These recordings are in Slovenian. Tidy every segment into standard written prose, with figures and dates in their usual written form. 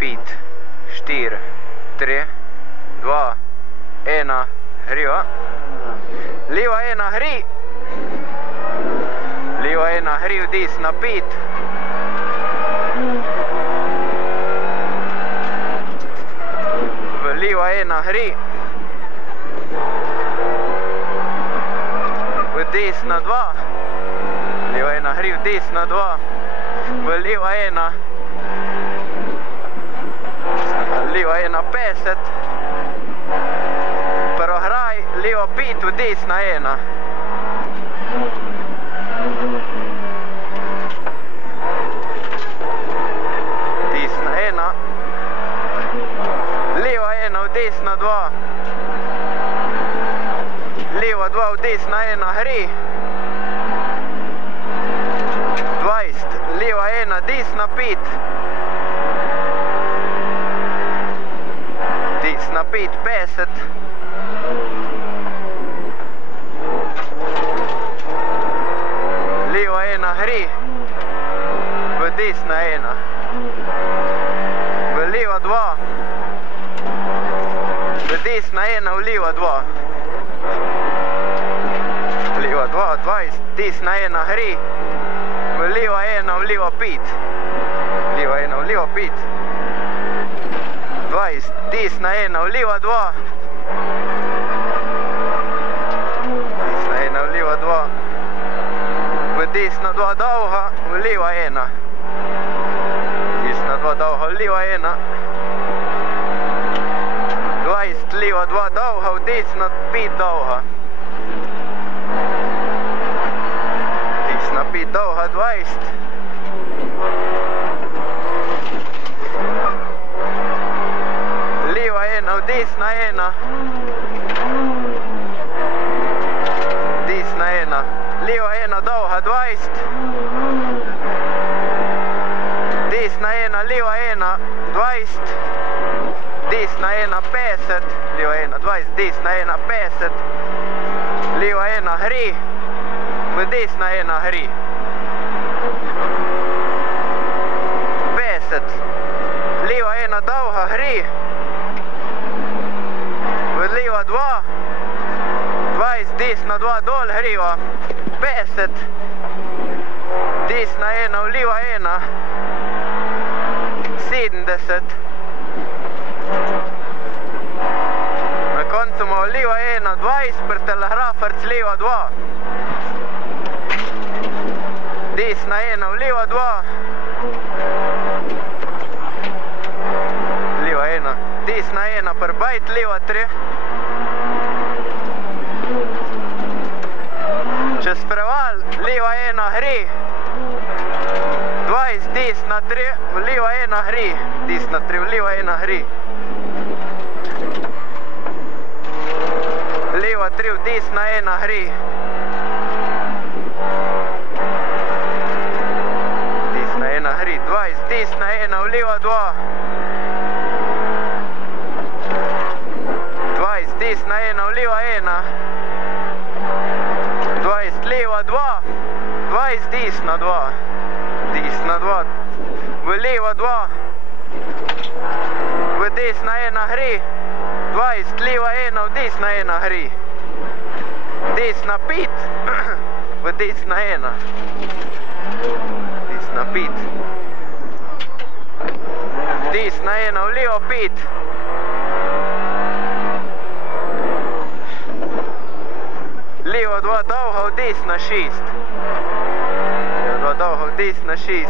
5, 4, 3, 2, 1, hriva. Leva 1, hri. Leva 1, hri, desna 5. V leva 1, hri. V desna 2. Leva 1, hri, v desna 2. V leva 1. Leva 1, 50. Prohraj, leva 5, v desna 1. Desna 1. Leva 1, v desna 2. Leva 2, v desna 1, hri. 20, leva 1, desna 5. Desna 5, 50. Leva 1, hri. V desna 1. V leva 2. V desna 1, v leva 2. Leva 2, 20, desna 1, hri. V leva 1, v leva 5. Leva 1, v leva 5. 20, desna 1, v leva 2. Desna 1, v leva 2. V desna 2 dolga, v leva 1. Desna 2 dolga, v leva 1. 20, leva 2 dolga, v desna 5 dolga. Desna 5 dolga, 20. Leva 1, v desna 1. Desna 1. Leva 1, dolga, 20. Desna 1, leva 1, 20. Desna 1, 50. Leva 1, 20. Desna 1, 50. Leva 1, hri. V desna 1, hri. 50. Leva 1, dolga, hri. V leva 2. 20, desna 2 dol, hriva. 50. Desna 1, v leva 1. 70. Na koncu ima v leva 1, 20, pri telegraferc leva 2. Desna 1, v leva 2. Leva 1. Desna 1, pri bajt leva 3. Čez preval, leva 1, hri. 20, desna 3, v leva 1, hri. Desna 3, v leva 1, hri. Leva 3, v desna 1, hri. Desna 1, hri. 20, desna 1, v leva 2. 20, desna 1, v leva 1. 20, leva 2. 20, desna 2. Desna 2. V leva 2. V desna 1, hri. 20, leva 1, v desna 1, hri. Desna 5. V desna 1. Desna 5. Desna 1, v leva 5. Leva 2 dolga, v desna 6. Leva 2 dolga, v desna 6.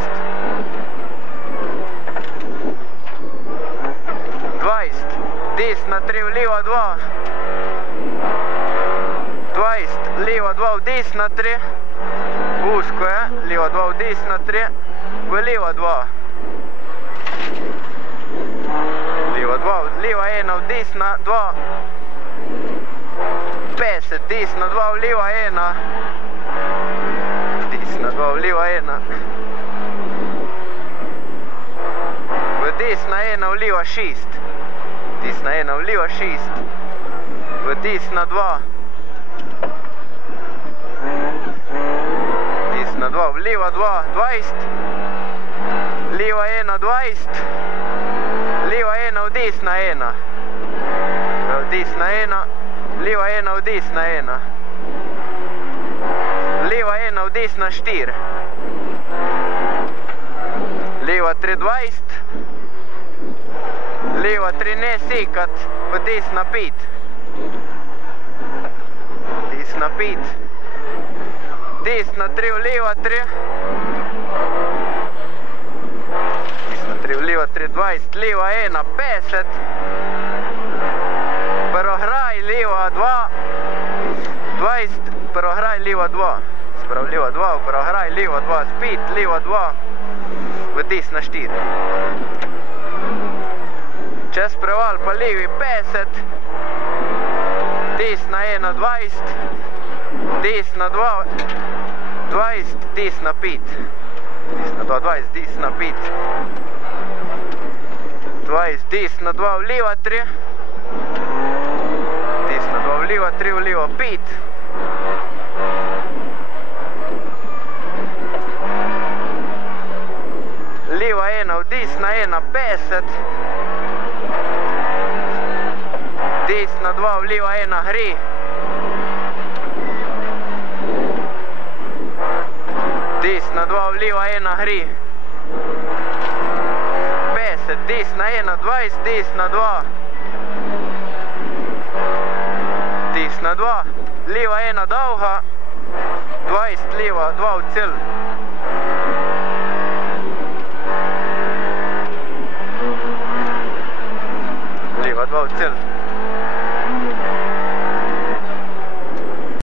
20, desna 3, v leva 2. 20, leva 2, v desna 3. Usko je, leva 2, v desna 3. V leva 2. Leva 2, leva 1, v desna 2. 50, desna 2, v leva 1. Desna 2, v leva 1. V desna 1, v leva 6. Desna 1, v leva 6. V desna 2. Desna 2, v leva 2, 20. Leva 1, 20. desna 1. Desna 1, leva 1 v desna 1. Leva 1 v desna 4. Leva 3,20. Leva 3 ne sekat, v desna 5. Desna 5. Desna 3 v leva 3. Desna 3 v leva 3,20. Leva 1, 50. Preohraj leva 2. 20. Preohraj leva 2. Sprav leva 2, preohraj leva 2. Spet leva 2. V desna 4. Čez preval pa levi 50. Desna 1, 20. Desna 2, 20. Desna 5. Desna 2, 20. Desna 5. 20. Desna 2 v leva 3. Desna 2 v leva 3, v leva 5. Leva 1 v desna 1, 50. Desna 2 v leva 1 gre. Desna 2 v leva 1 gre. 50, desna 1, 20, desna 2. Desna 2, leva 1 dolga. 20, leva 2 v cel.